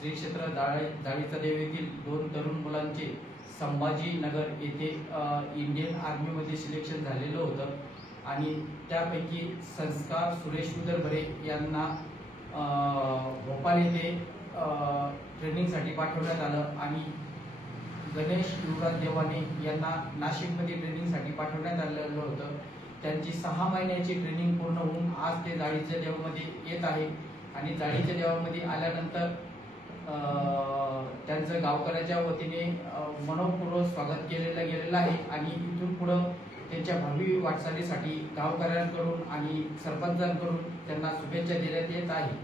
श्री क्षेत्र जाळीचा देव येथील 2 तरुण मुलांचे संभाजीनगर येथे इंडियन आर्मीमध्ये सिलेक्शन झालेलं होतं आणि त्यापैकी संस्कार सुरेश उदरभरे यांना भोपाळ येथे ट्रेनिंगसाठी पाठवण्यात आलं आणि गणेश युवराज देवाने यांना नाशिकमध्ये ट्रेनिंगसाठी पाठवण्यात आलेलं होतं। त्यांची 6 महिन्याची ट्रेनिंग पूर्ण होऊन आज ते जाळीच्या देवामध्ये येत आहे आणि जाळीच्या देवामध्ये आल्यानंतर त्यांचं गावकऱ्याच्या वतीने मनपूर्वक स्वागत केलेलं गेलेलं आहे आणि इथून पुढे त्यांच्या भावी वाटचालीसाठी गावकऱ्यांकडून आणि सरपंचांकडून त्यांना शुभेच्छा देण्यात येत आहे।